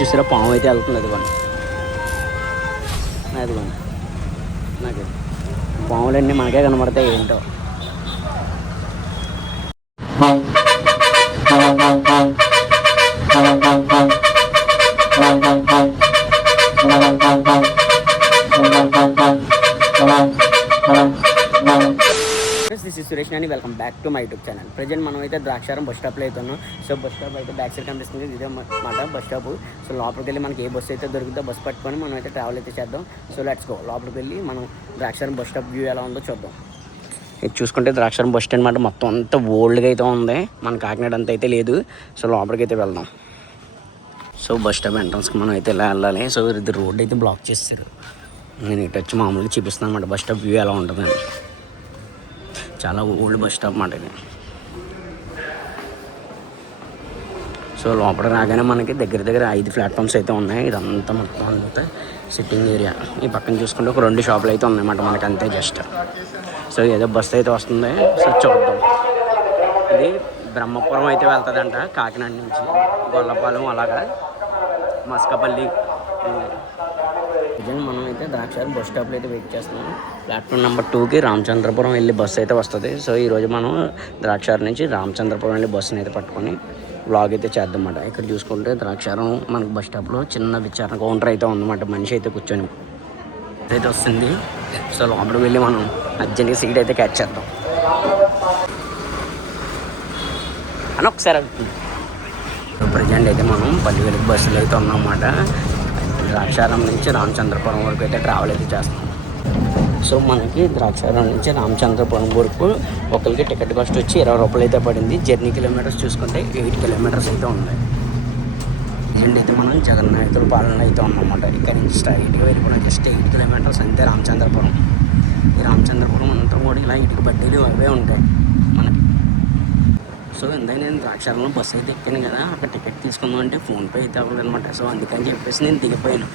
చూసారా పాము అయితే వెళ్తుంది. అదిగోండి నాకు పాములన్నీ మనకే కనబడతాయి ఏంటో. దిస్ ఇస్ సురేష్ అని welcome back to my YouTube channel. Present మనం అయితే ద్రాక్షారం బస్ స్టాప్లో అయితే ఉన్నాం. సో బస్ స్టాప్ అయితే బ్యాక్ సైడ్ కనిపిస్తుంది, ఇదే మాట బస్ స్టాప్. సో లోపలికి వెళ్ళి మనకి ఏ బస్సు అయితే దొరుకుతుందో బస్ పట్టుకొని మనం అయితే ట్రావెల్ అయితే చేద్దాం. So let's go. లోపలికి వెళ్ళి మనం ద్రాక్షారం బస్ స్టాప్ వ్యూ ఎలా ఉందో చూద్దాం. ఇది చూసుకుంటే ద్రాక్షారం బస్ స్టాండ్ మాట మొత్తం అంతా ఓల్డ్గా అయితే ఉంది, మన కాకినాడ అంత అయితే లేదు. సో లోపలికి అయితే వెళ్దాం. సో బస్ స్టాప్ ఎంట్రన్స్కి మనం అయితే ఇలా వెళ్ళాలి. సో ఇది రోడ్ అయితే బ్లాక్ చేస్తారు. నేను ఇటు వచ్చి మామూలుగా చూపిస్తాను అన్నమాట బస్ స్టాప్ వ్యూ ఎలా ఉంటుందని. చాలా ఓల్డ్ బస్ స్టాప్ మాట ఇది. సో లోపల రాగానే మనకి దగ్గర 5 ప్లాట్ఫామ్స్ అయితే ఉన్నాయి. ఇదంతా మొత్తం అంతా సిట్టింగ్ ఏరియా. ఈ పక్కన చూసుకుంటే ఒక 2 షాపులు అయితే ఉన్నాయన్నమాట మనకి, అంతే జస్ట్. సో ఏదో బస్సు అయితే వస్తుంది. సో చూద్దాం. ఇది బ్రహ్మపురం అయితే వెళ్తుందంట కాకినాడ నుంచి, గొల్లపాలెం అలాగా మస్కపల్లి. మనం అయితే ద్రాక్షారం బస్ స్టాప్లో అయితే వెయిట్ చేస్తున్నాం. ప్లాట్ఫామ్ నెంబర్ 2కి రామచంద్రపురం వెళ్ళి బస్సు అయితే వస్తుంది. సో ఈరోజు మనం ద్రాక్షారం నుంచి రామచంద్రపురం వెళ్ళి బస్సుని అయితే పట్టుకొని వ్లాగ్ అయితే చేద్దామన్నమాట. ఇక్కడ చూసుకుంటే ద్రాక్షారం మనకు బస్ స్టాప్లో చిన్న విచారణ కౌంటర్ అయితే ఉందన్నమాట. మనిషి అయితే కూర్చొని అయితే వస్తుంది. సో లోపలికి వెళ్ళి మనం అర్జెంట్గా సీట్ అయితే క్యాచ్ చేద్దాం అని ఒకసారి. ప్రజెంట్ అయితే మనం పల్లివెలుగు బస్సులు అయితే ఉన్నామన్నమాట. ద్రాక్షారం నుంచి రామచంద్రపురం వరకు అయితే ట్రావెల్ అయితే చేస్తున్నాం. సో మనకి ద్రాక్షారం నుంచి రామచంద్రపురం వరకు ఒకరికి టికెట్ కాస్ట్ వచ్చి 20 రూపాయలు అయితే పడింది. జర్నీ కిలోమీటర్స్ చూసుకుంటే 8 కిలోమీటర్స్ అయితే ఉంది. అండ్ అయితే మనం జగన్నాథుల పాలన అయితే ఉన్నామన్నమాట. ఇక్కడ నుంచి స్ట్రైట్గా వెళ్ళిపోయిన జస్ట్ 8 కిలోమీటర్స్ అంతే రామచంద్రపురం. ఈ రామచంద్రపురం అంతా కూడా ఇలా ఇటుక బడ్డీలు అవే ఉంటాయి మనకి. సో ఇందాక నేను ద్రాక్షారంలో బస్సు అయితే ఎక్కాను కదా, అక్కడ టికెట్ తీసుకుందాం అంటే ఫోన్పే అయితే అవ్వదనమాట. సో అందుకని చెప్పేసి నేను దిగిపోయాను.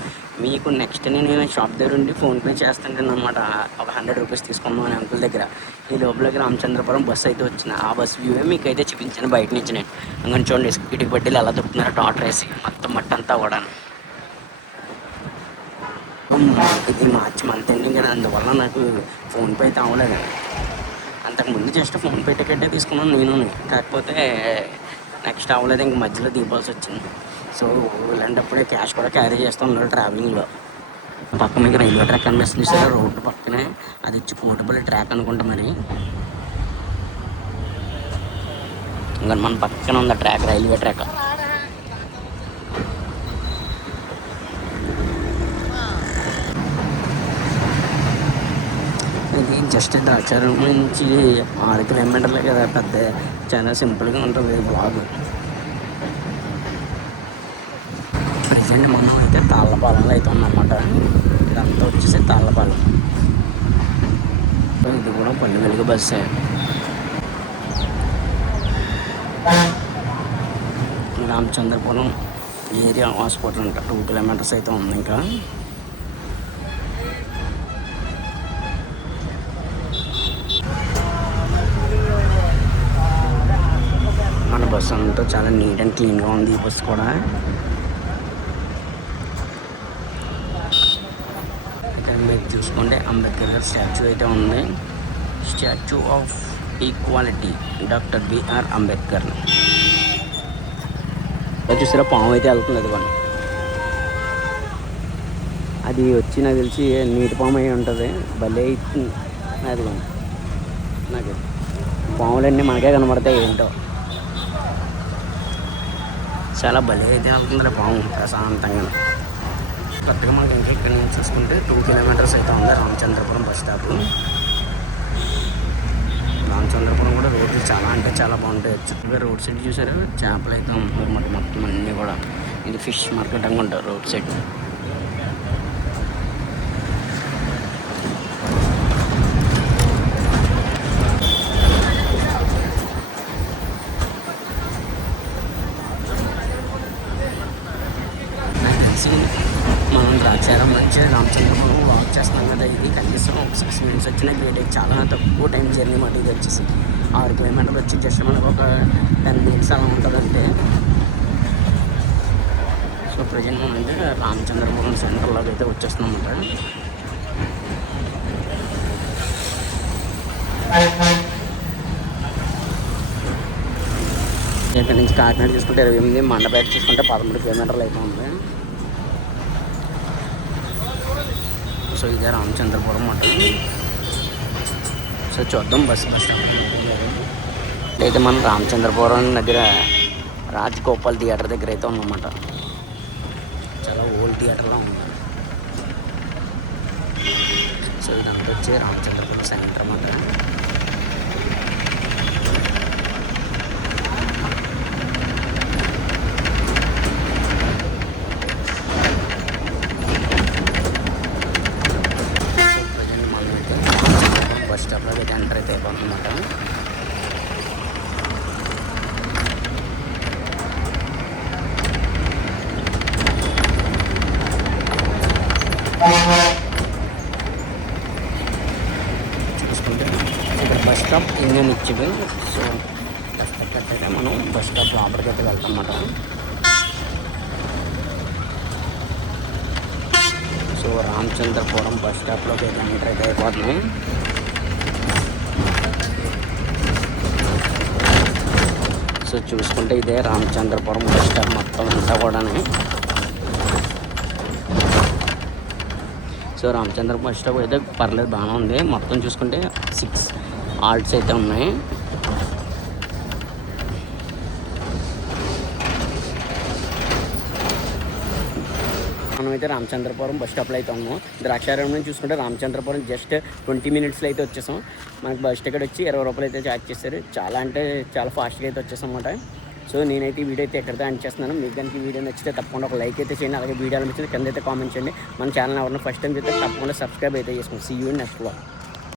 మీకు నెక్స్ట్ నేను షాప్ దగ్గర ఉండి ఫోన్పే చేస్తాను అనమాట. ఒక 100 రూపీస్ తీసుకుందాం అని అంకుల్ దగ్గర. ఈ లోపలికి రామచంద్రపురం బస్సు అయితే వచ్చిన ఆ బస్ వ్యూ మీకు అయితే చూపించాను బయట నుంచి. నేను అందుకని చూడండి ఇటుక బడ్డీలు ఎలా దొరుకుతున్నారు టాటర్ వేసి మొత్తం మట్టి అంతా కూడా. ఇది మార్చి మంత్ ఎండింగ్ కదా, అందువల్ల నాకు ఫోన్పే అయితే అవ్వలేదు. అంతకుముందు జస్ట్ ఫోన్పే టికెటే తీసుకున్నాను నేను, కాకపోతే నెక్స్ట్ అవ్వలేదు, ఇంక మధ్యలో దిగిపోవాల్సి వచ్చింది. సో ఇలాంటప్పుడే క్యాష్ కూడా క్యారీ చేస్తూ ఉన్నారు ట్రావెలింగ్లో. పక్క మీకు రైల్వే ట్రాక్ కనిపిస్తుంది సార్, రోడ్డు పక్కనే. అది ఇచ్చి కోటపల్లి ట్రాక్ అనుకుంటా మరి. ఇంకా మన పక్కన ఉంది ట్రాక్, రైల్వే ట్రాక్. ఇది జస్ట్ ద్రాక్షారం నుంచి 6 కిలోమీటర్లే కదా, పెద్ద చాలా సింపుల్గా ఉంటుంది బ్లాగ్. ప్రజెంట్ మనం అయితే తాళ్ళపాలెంలో అయితే ఉందన్నమాట. ఇదంతా వచ్చేసి తాళ్ళపాలెం. ఇది కూడా పల్లివెలుగు బస్సే. రామచంద్రపురం ఏరియా హాస్పిటల్ అంట 2 కిలోమీటర్స్ అయితే ఉంది. ఇంకా మన బస్సు అంతా చాలా నీట్ అండ్ క్లీన్గా ఉంది. ఈ బస్సు కూడా ఇక్కడ మీరు చూసుకుంటే అంబేద్కర్ గారి స్టాచ్యూ అయితే ఉంది. Statue of equality doctor B R Ambedkar. చూసారా పాము అయితే వెళ్తుంది. అది వచ్చి నాకు తెలిసి నీటి పాము అయి ఉంటుంది, భలే ఇస్తుంది. అదిగోండి నాకు పాములన్నీ మనకే కనబడతాయి ఏంటో. చాలా భలే అయితే వెళ్తుంది పాము ప్రశాంతంగా. కరెక్ట్గా మనకి ఇంకా ఇక్కడ నుంచి చూసుకుంటే 2 కిలోమీటర్స్ అయితే ఉంది రామచంద్రపురం బస్ స్టాప్. రామచంద్రపురం కూడా రోడ్లు చాలా అంటే చాలా బాగుంటాయి. చుట్టూగా రోడ్ సైడ్ చూసారు చేపలు అయితే ఉంటున్నారు మాట మొత్తం అన్నీ కూడా. ఇది ఫిష్ మార్కెట్ అనుకుంటారు రోడ్ సైడ్. మనం ద్రాక్షారం వచ్చి రామచంద్రపురం వాక్ చేస్తాం కదా, ఇది కనీసం ఒక 6 మినిట్స్ వచ్చిన గ్రేట్. చాలా తక్కువ టైం జర్నీ మాట. ఇది వచ్చేసి 6 కిలోమీటర్లు వచ్చి జస్ట్ మనకు ఒక 10 మినిట్స్ అలా ఉంటుందంటే. సో ప్రజెంట్ మనం అయితే రామచంద్రపురం సెంటర్లోకి అయితే వచ్చేస్తున్నాం అన్నమాట. ఇక్కడ నుంచి కాకినాడ చూసుకుంటే 28, మండపేట చూసుకుంటే 13 కిలోమీటర్లు అయితే ఉంది. సో ఇదే రామచంద్రపురం అన్నమాట. సో చూద్దాం బస్ అయితే మనం రామచంద్రపురం దగ్గర రాజగోపాల్ థియేటర్ దగ్గర అయితే ఉన్నమాట. చాలా ఓల్డ్ థియేటర్లో ఉంది. సో ఇదంతా వచ్చి రామచంద్రపురం సెంటర్ అన్నమాట. బస్ స్టాప్లో అయితే ఎంటర్ అయితే అయిపోతుందన్నమాట. చూసుకుంటే ఇక్కడ బస్ స్టాప్ ఇండియన్ ఇచ్చింది. సో బస్ స్టాప్ కట్టయితే మనం బస్ స్టాప్ లోపలికి అయితే వెళ్తాం అన్నమాట. సో రామచంద్రపురం బస్ స్టాప్లోకి అయితే ఎంటర్ అయితే అయిపోతున్నాం. సో చూసుకుంటే ఇదే రామచంద్రపురం బస్ స్టాప్ మొత్తం అంతా కూడా. సో రామచంద్రపురం బస్ స్టాప్ అయితే పర్లేదు, బాగానే ఉంది. మొత్తం చూసుకుంటే 6 ఆల్ట్స్ అయితే ఉన్నాయి. మనమైతే రామచంద్రపురం బస్ స్టాప్లో అయితే ఉన్నాం. ద్రాక్షారామం నుంచి చూసుకుంటే రామచంద్రపురం జస్ట్ 20 మినిట్స్లో అయితే వచ్చేసాం. మనకి బస్ టికెట్ వచ్చి 20 రూపాయలు అయితే ఛార్జ్ చేశారు. చాలా అంటే చాలా ఫాస్ట్గా అయితే వచ్చేసాం అన్నమాట. సో నేనైతే ఈ వీడియో అయితే ఎక్కడితో ఎండ్ చేస్తున్నాను. మీకు కనుక ఈ వీడియో నచ్చితే తప్పకుండా ఒక లైక్ అయితే చేయండి. అలాగే వీడియోలు నచ్చితే కింద అయితే కామెంట్ చేయండి. మన ఛానల్ ఎవరైనా ఫస్ట్ టైం చేస్తే తప్పకుండా సబ్స్క్రైబ్ అయితే చేసుకోండి. See you next vlog.